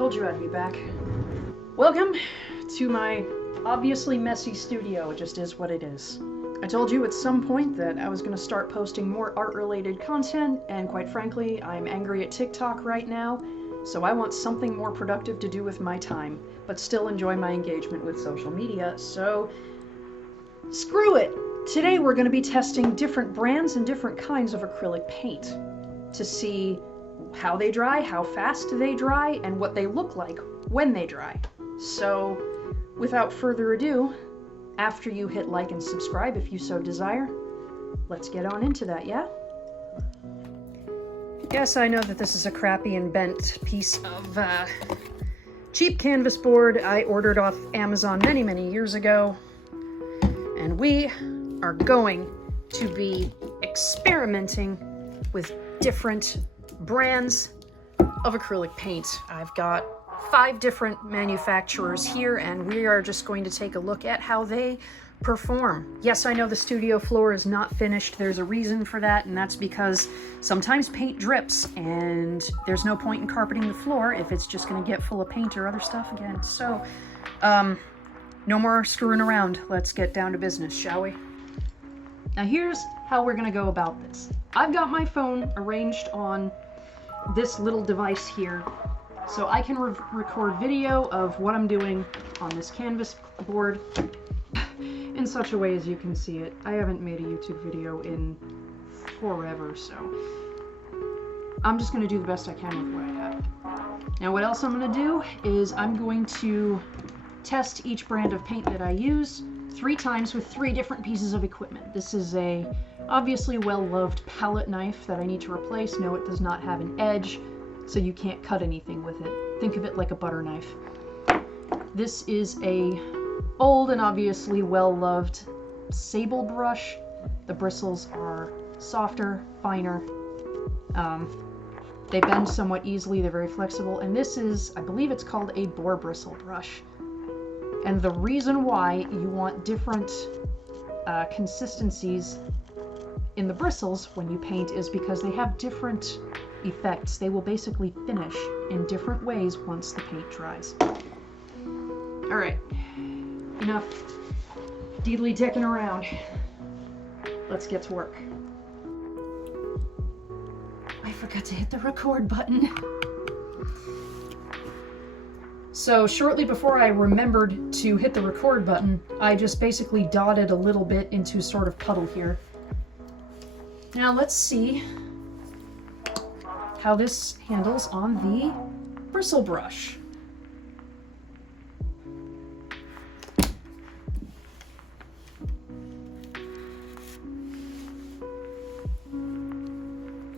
Told you I'd be back. Welcome to my obviously messy studio. It just is what it is. I told you at some point that I was going to start posting more art-related content, and quite frankly, I'm angry at TikTok right now, so I want something more productive to do with my time, but still enjoy my engagement with social media, so screw it! Today we're going to be testing different brands and different kinds of acrylic paint to see how they dry, how fast they dry, and what they look like when they dry. So, without further ado, after you hit like and subscribe if you so desire, let's get on into that, yeah? Yes, I know that this is a crappy and bent piece of cheap canvas board I ordered off Amazon many, many years ago, and we are going to be experimenting with different brands of acrylic paint. I've got 5 different manufacturers here, and we are just going to take a look at how they perform. Yes, I know the studio floor is not finished. There's a reason for that, and that's because sometimes paint drips, and there's no point in carpeting the floor if it's just going to get full of paint or other stuff again. So, no more screwing around. Let's get down to business, shall we? Now here's how we're going to go about this. I've got my phone arranged on this little device here, so I can record video of what I'm doing on this canvas board in such a way as you can see it. I haven't made a YouTube video in forever, so I'm just going to do the best I can with what I have. Now what else I'm going to do is I'm going to test each brand of paint that I use 3 times with 3 different pieces of equipment. This is a obviously well-loved palette knife that I need to replace. No, it does not have an edge, so you can't cut anything with it. Think of it like a butter knife. This is a old and obviously well-loved sable brush. The bristles are softer, finer. They bend somewhat easily, they're very flexible, and this is, I believe it's called a boar bristle brush. And the reason why you want different consistencies in the bristles when you paint is because they have different effects. They will basically finish in different ways once the paint dries. Alright, enough deedly dicking around. Let's get to work. I forgot to hit the record button. So shortly before I remembered to hit the record button, I just basically dotted a little bit into sort of puddle here. Now let's see how this handles on the bristle brush.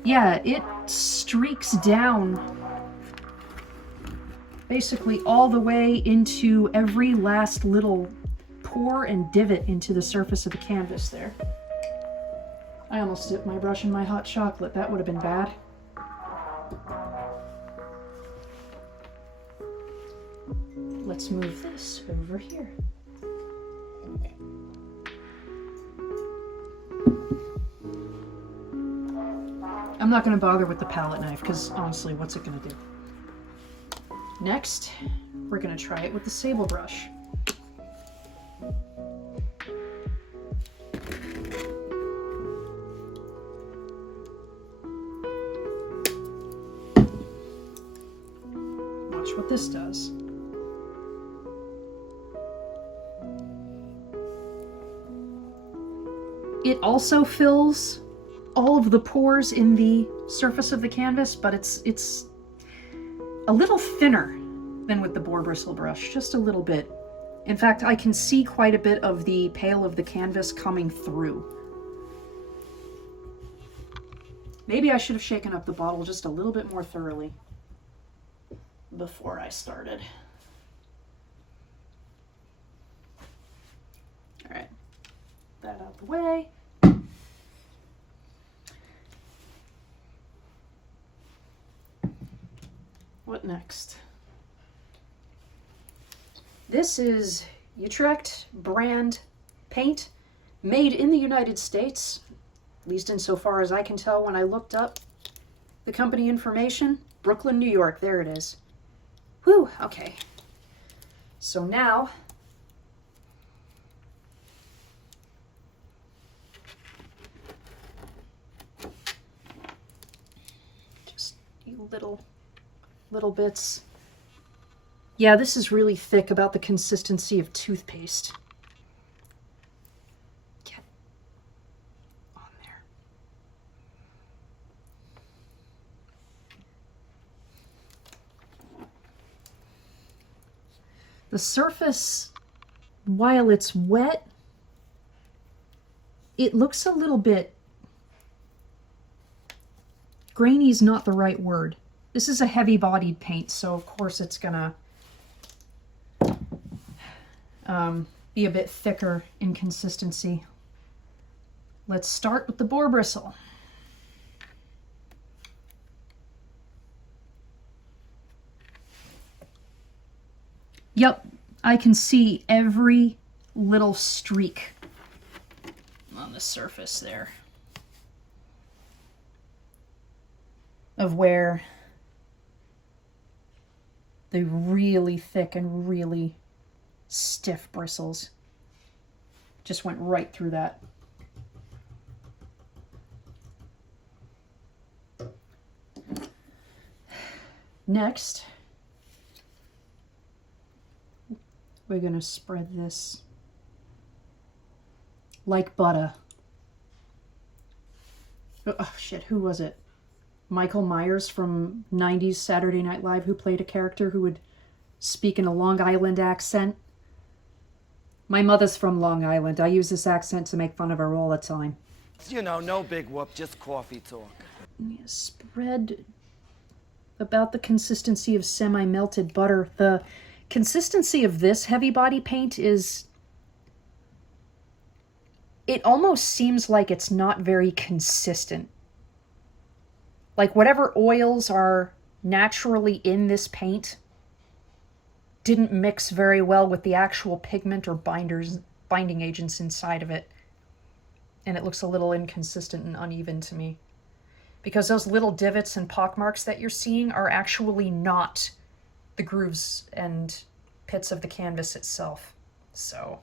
Yeah, it streaks down basically all the way into every last little pore and divot into the surface of the canvas there. I almost dipped my brush in my hot chocolate. That would have been bad. Let's move this over here. I'm not going to bother with the palette knife because honestly, what's it going to do? Next, we're going to try it with the sable brush. Watch what this does. It also fills all of the pores in the surface of the canvas, but it's a little thinner than with the boar bristle brush, just a little bit. In fact, I can see quite a bit of the pale of the canvas coming through. Maybe I should have shaken up the bottle just a little bit more thoroughly before I started. All right, that out the way. What next? This is Utrecht brand paint, made in the United States, at least insofar as I can tell when I looked up the company information. Brooklyn, New York, there it is. Whew, okay. So now, just little bits. Yeah, this is really thick, about the consistency of toothpaste. Get on there. The surface, while it's wet, it looks a little bit... grainy is not the right word. This is a heavy-bodied paint, so of course it's gonna be a bit thicker in consistency. Let's start with the boar bristle. Yep, I can see every little streak on the surface there of where the really thick and really stiff bristles just went right through that. Next, we're going to spread this like butter. Oh shit, who was it? Michael Myers from 90s Saturday Night Live, who played a character who would speak in a Long Island accent. My mother's from Long Island. I use this accent to make fun of her all the time. You know, no big whoop, just coffee talk. Spread about the consistency of semi-melted butter. The consistency of this heavy body paint is... it almost seems like it's not very consistent. Like whatever oils are naturally in this paint didn't mix very well with the actual pigment or binding agents inside of it. And it looks a little inconsistent and uneven to me. Because those little divots and pockmarks that you're seeing are actually not the grooves and pits of the canvas itself. So,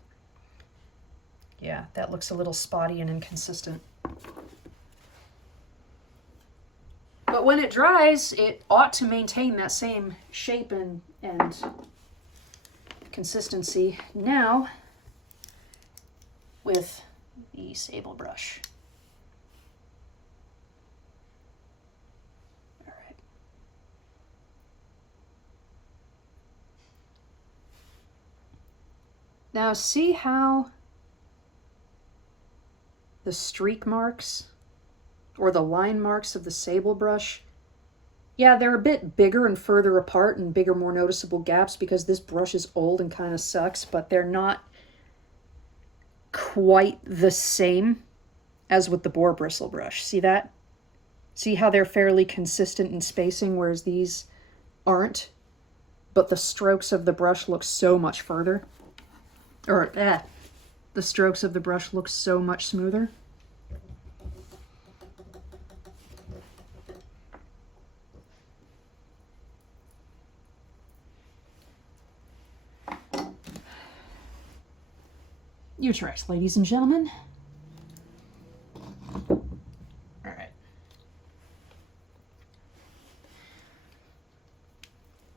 yeah, that looks a little spotty and inconsistent. But when it dries, it ought to maintain that same shape and consistency. Now, with the sable brush. All right. Now see how the streak marks or the line marks of the sable brush, yeah, they're a bit bigger and further apart and bigger, more noticeable gaps because this brush is old and kind of sucks, but they're not quite the same as with the boar bristle brush. See that? See how they're fairly consistent in spacing, whereas these aren't? But the strokes of the brush look so much further. Or, the strokes of the brush look so much smoother. Utrecht, ladies and gentlemen. All right.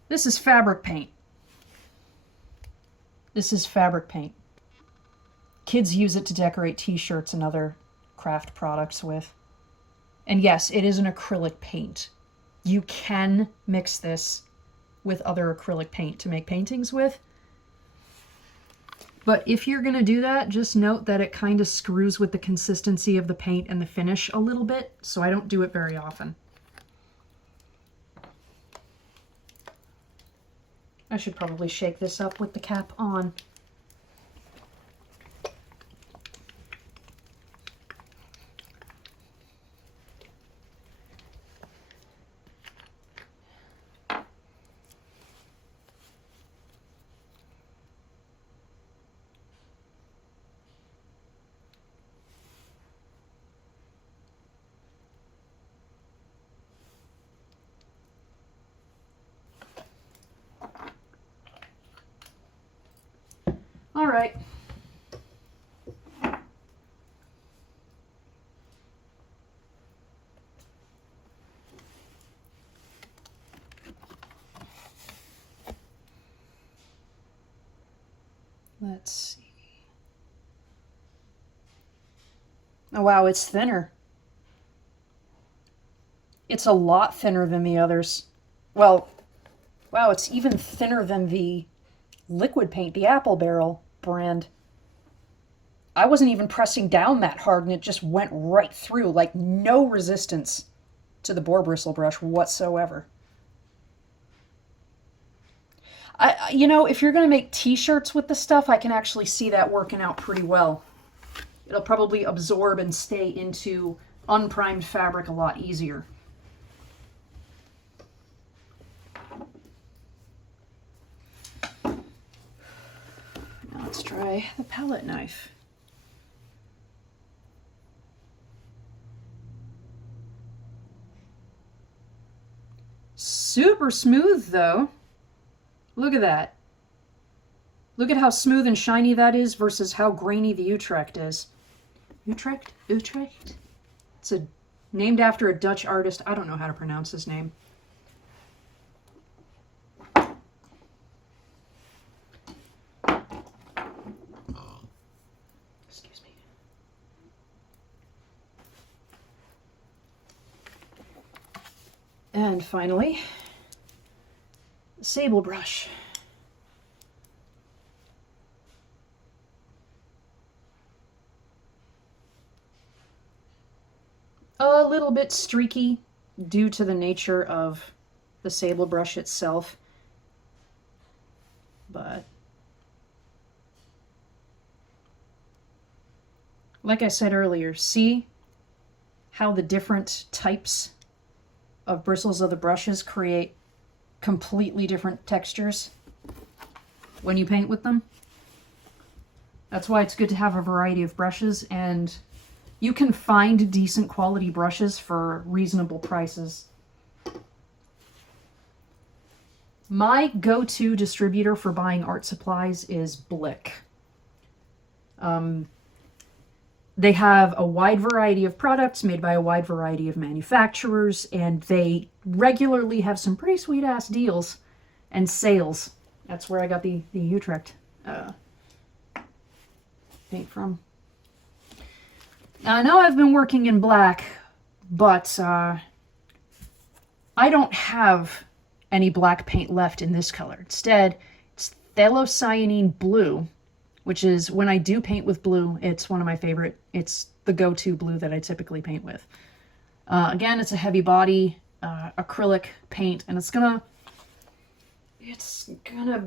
This is fabric paint. This is fabric paint. Kids use it to decorate t-shirts and other craft products with. And yes, it is an acrylic paint. You can mix this with other acrylic paint to make paintings with. But if you're going to do that, just note that it kind of screws with the consistency of the paint and the finish a little bit, so I don't do it very often. I should probably shake this up with the cap on. right. Let's see. Oh, wow, it's thinner. It's a lot thinner than the others. Well, wow, it's even thinner than the liquid paint, the Apple Barrel brand. I wasn't even pressing down that hard and it just went right through, like no resistance to the boar bristle brush whatsoever. You know, if you're going to make t-shirts with the stuff, I can actually see that working out pretty well. It'll probably absorb and stay into unprimed fabric a lot easier. Now let's try the palette knife. Super smooth though. Look at that. Look at how smooth and shiny that is versus how grainy the Utrecht is. Utrecht? Utrecht? It's named after a Dutch artist. I don't know how to pronounce his name. Excuse me. And finally, sable brush. A little bit streaky due to the nature of the sable brush itself, but like I said earlier, see how the different types of bristles of the brushes create completely different textures when you paint with them? That's why it's good to have a variety of brushes, and you can find decent quality brushes for reasonable prices. My go-to distributor for buying art supplies is Blick. They have a wide variety of products made by a wide variety of manufacturers, and they regularly have some pretty sweet-ass deals and sales. That's where I got the Utrecht paint from. Now, I know I've been working in black, but I don't have any black paint left in this color. Instead, it's phthalocyanine blue, which is, when I do paint with blue, it's one of my favorite. It's the go-to blue that I typically paint with. Again, it's a heavy body acrylic paint, and it's gonna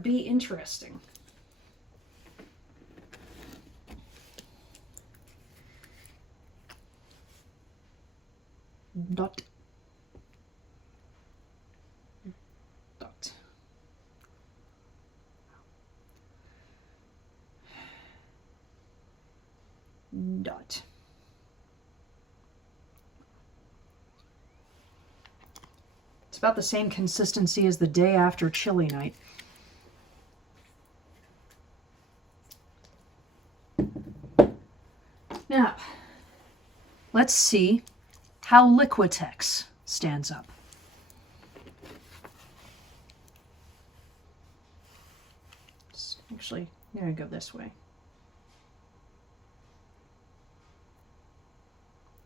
be interesting. Dot. Dot. Dot. It's about the same consistency as the day after chili night. Now, let's see how Liquitex stands up. Actually, I'm going to go this way.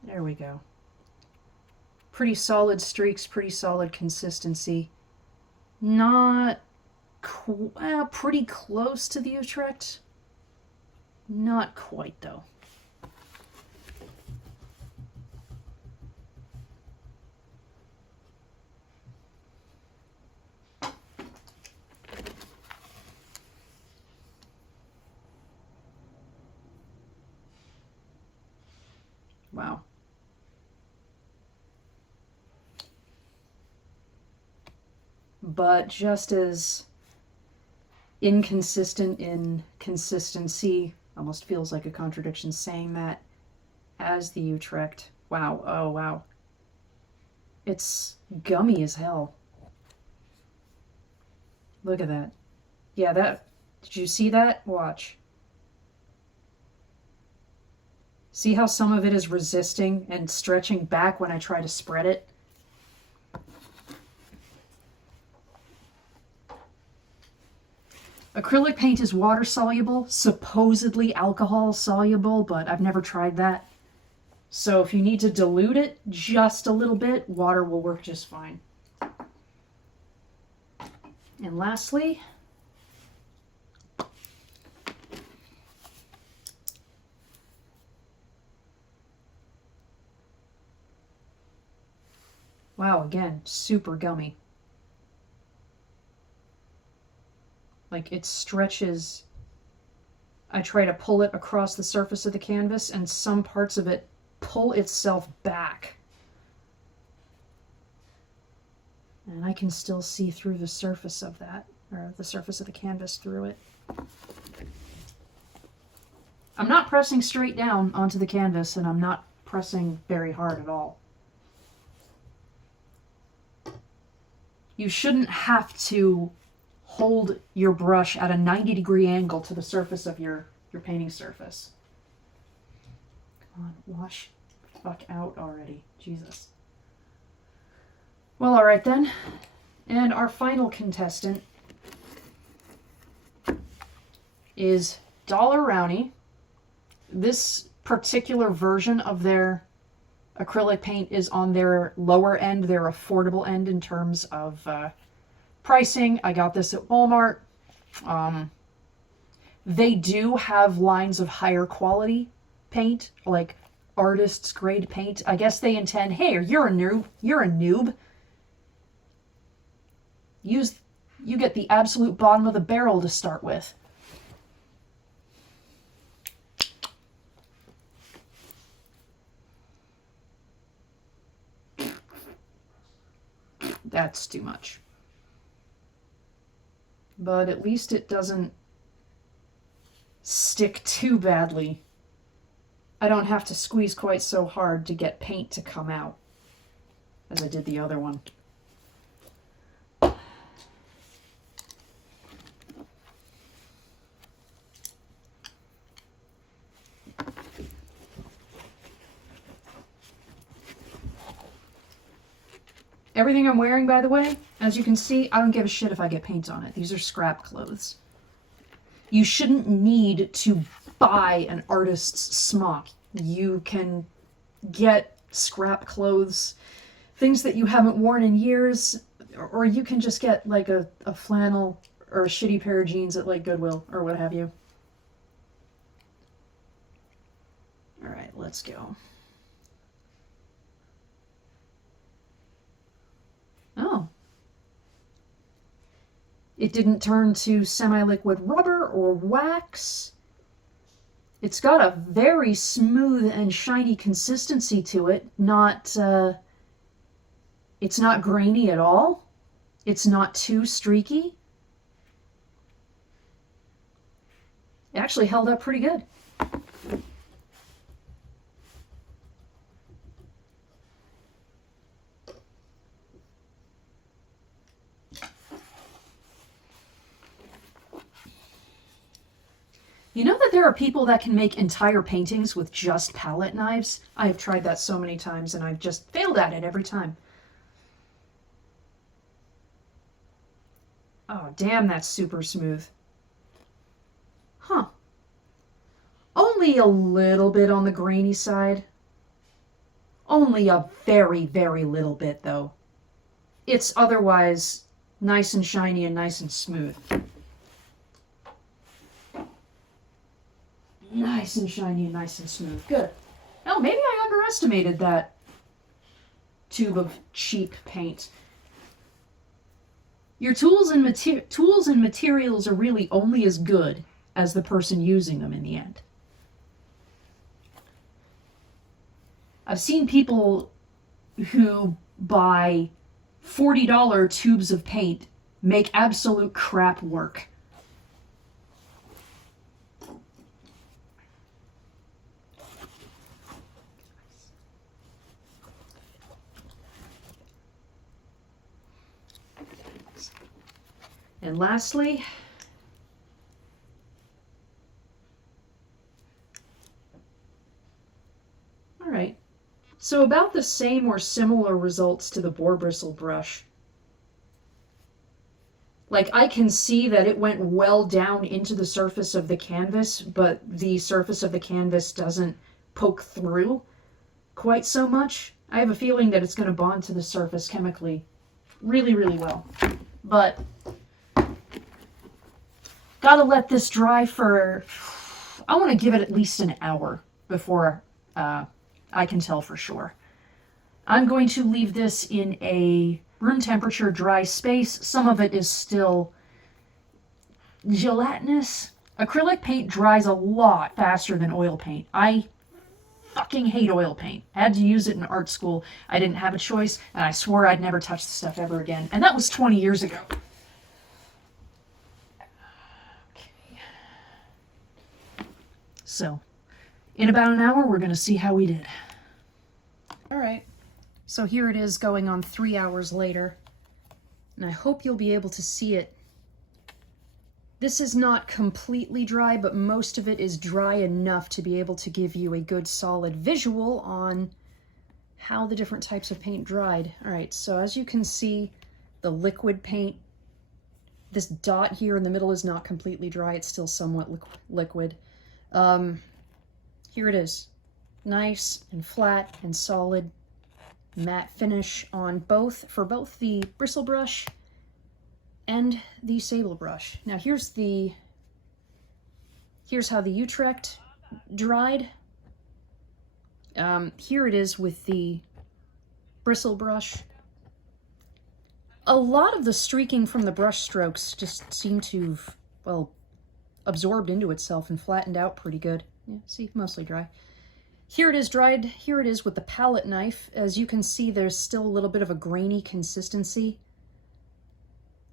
There we go. Pretty solid streaks, pretty solid consistency. Not pretty close to the Utrecht. Not quite, though. Wow. But just as inconsistent in consistency, almost feels like a contradiction saying that, as the Utrecht. Wow, oh wow. It's gummy as hell. Look at that. Yeah, did you see that? Watch. See how some of it is resisting and stretching back when I try to spread it? Acrylic paint is water soluble, supposedly alcohol soluble, but I've never tried that. So if you need to dilute it just a little bit, water will work just fine. And lastly, wow, again, super gummy. Like it stretches. I try to pull it across the surface of the canvas and some parts of it pull itself back. And I can still see through the surface of that, or the surface of the canvas through it. I'm not pressing straight down onto the canvas, and I'm not pressing very hard at all. You shouldn't have to hold your brush at a 90-degree angle to the surface of your painting surface. Come on, wash the fuck out already. Jesus. Well, alright then. And our final contestant is Dollar Rowney. This particular version of their acrylic paint is on their lower end, their affordable end in terms of pricing. I got this at Walmart. They do have lines of higher quality paint, like artist's grade paint. I guess they intend, hey, you're a noob. You get the absolute bottom of the barrel to start with. That's too much. But at least it doesn't stick too badly. I don't have to squeeze quite so hard to get paint to come out as I did the other one. Everything I'm wearing, by the way, as you can see, I don't give a shit if I get paint on it. These are scrap clothes. You shouldn't need to buy an artist's smock. You can get scrap clothes, things that you haven't worn in years, or you can just get like a flannel or a shitty pair of jeans at like Goodwill or what have you. All right, let's go. Oh. It didn't turn to semi-liquid rubber or wax. It's got a very smooth and shiny consistency to it. It's not grainy at all. It's not too streaky. It actually held up pretty good. You know that there are people that can make entire paintings with just palette knives? I have tried that so many times and I've just failed at it every time. Oh, damn, that's super smooth. Huh. Only a little bit on the grainy side. Only a very, very little bit, though. It's otherwise nice and shiny and nice and smooth. Nice and shiny and nice and smooth. Good. Oh, maybe I underestimated that tube of cheap paint. Your tools and materials are really only as good as the person using them in the end. I've seen people who buy $40 tubes of paint make absolute crap work. And lastly, So about the same or similar results to the boar bristle brush. Like, I can see that it went well down into the surface of the canvas, but the surface of the canvas doesn't poke through quite so much. I have a feeling that it's going to bond to the surface chemically really, really well. But gotta let this dry for, I want to give it at least an hour before I can tell for sure. I'm going to leave this in a room temperature dry space. Some of it is still gelatinous. Acrylic paint dries a lot faster than oil paint. I fucking hate oil paint. I had to use it in art school. I didn't have a choice, and I swore I'd never touch the stuff ever again. And that was 20 years ago. Okay. So, in about an hour, we're going to see how we did. All right. So here it is going on 3 hours later, and I hope you'll be able to see it. This is not completely dry, but most of it is dry enough to be able to give you a good solid visual on how the different types of paint dried. All right, so as you can see, the liquid paint, this dot here in the middle is not completely dry. It's still somewhat liquid. Here it is. Nice and flat and solid. Matte finish on for both the bristle brush and the sable brush. Now here's how the Utrecht dried. Here it is with the bristle brush. A lot of the streaking from the brush strokes just seem to have, well, absorbed into itself and flattened out pretty good. Yeah, see, mostly dry. Here it is dried. Here it is with the palette knife. As you can see, there's still a little bit of a grainy consistency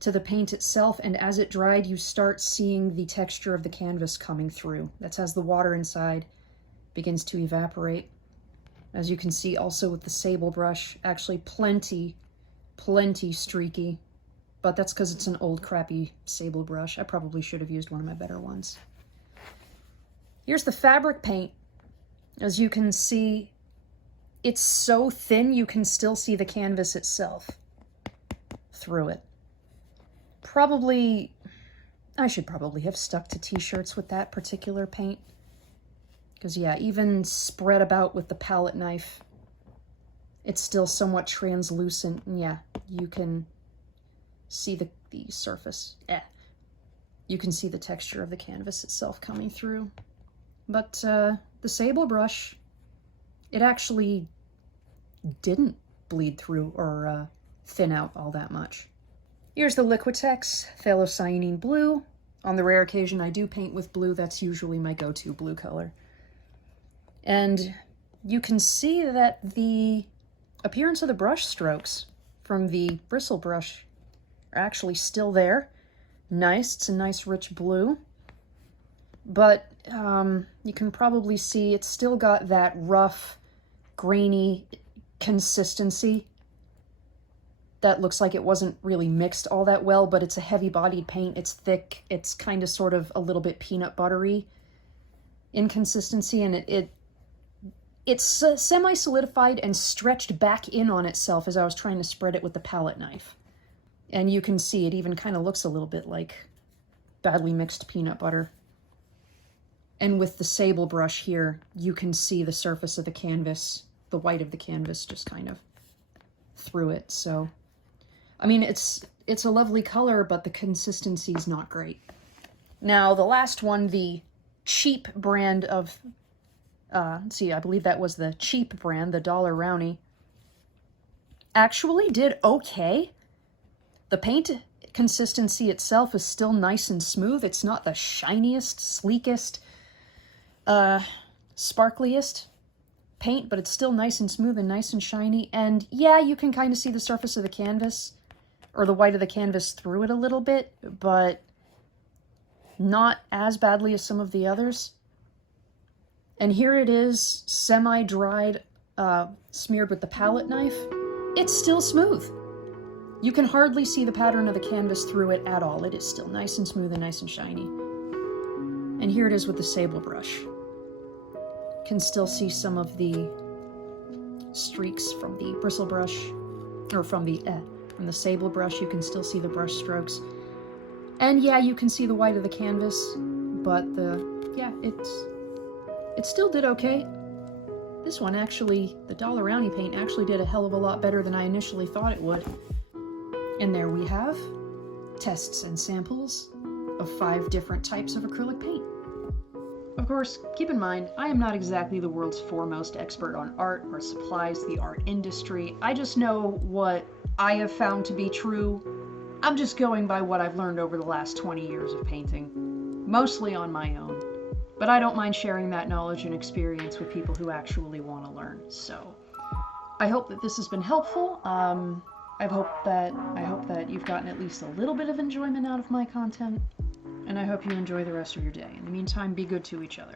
to the paint itself, and as it dried, you start seeing the texture of the canvas coming through. That's as the water inside begins to evaporate. As you can see also with the sable brush, actually plenty streaky, but that's because it's an old crappy sable brush. I probably should have used one of my better ones. Here's the fabric paint. As you can see, it's so thin you can still see the canvas itself through it. I should probably have stuck to t-shirts with that particular paint. Because yeah, even spread about with the palette knife, it's still somewhat translucent. And yeah, you can see the surface. You can see the texture of the canvas itself coming through. But the sable brush, it actually didn't bleed through or thin out all that much. Here's the Liquitex Phthalocyanine Blue. On the rare occasion I do paint with blue, that's usually my go-to blue color. And you can see that the appearance of the brush strokes from the bristle brush are actually still there. Nice, it's a nice rich blue. But you can probably see it's still got that rough, grainy consistency that looks like it wasn't really mixed all that well, but it's a heavy-bodied paint. It's thick. It's kind of sort of a little bit peanut buttery in consistency, and it's semi-solidified and stretched back in on itself as I was trying to spread it with the palette knife. And you can see it even kind of looks a little bit like badly mixed peanut butter. And with the sable brush here, you can see the surface of the canvas, the white of the canvas just kind of through it. So, I mean, it's a lovely color, but the consistency is not great. Now, the last one, the cheap brand of, let's see, I believe that was the cheap brand, the Dollar Rowney, actually did okay. The paint consistency itself is still nice and smooth. It's not the shiniest, sleekest, sparkliest paint, but it's still nice and smooth and nice and shiny. And yeah, you can kind of see the surface of the canvas, or the white of the canvas through it a little bit, but not as badly as some of the others. And here it is, semi-dried, smeared with the palette knife. It's still smooth. You can hardly see the pattern of the canvas through it at all. It is still nice and smooth and nice and shiny. And here it is with the sable brush. Can still see some of the streaks from the bristle brush, or from the sable brush. You can still see the brush strokes. And yeah, you can see the white of the canvas, but it still did okay. This one actually, the Dollarowny paint actually did a hell of a lot better than I initially thought it would. And there we have tests and samples of 5 different types of acrylic paint. Of course, keep in mind, I am not exactly the world's foremost expert on art or supplies the art industry. I just know what I have found to be true. I'm just going by what I've learned over the last 20 years of painting, mostly on my own. But I don't mind sharing that knowledge and experience with people who actually want to learn. So I hope that this has been helpful. I hope that you've gotten at least a little bit of enjoyment out of my content, and I hope you enjoy the rest of your day. In the meantime, be good to each other.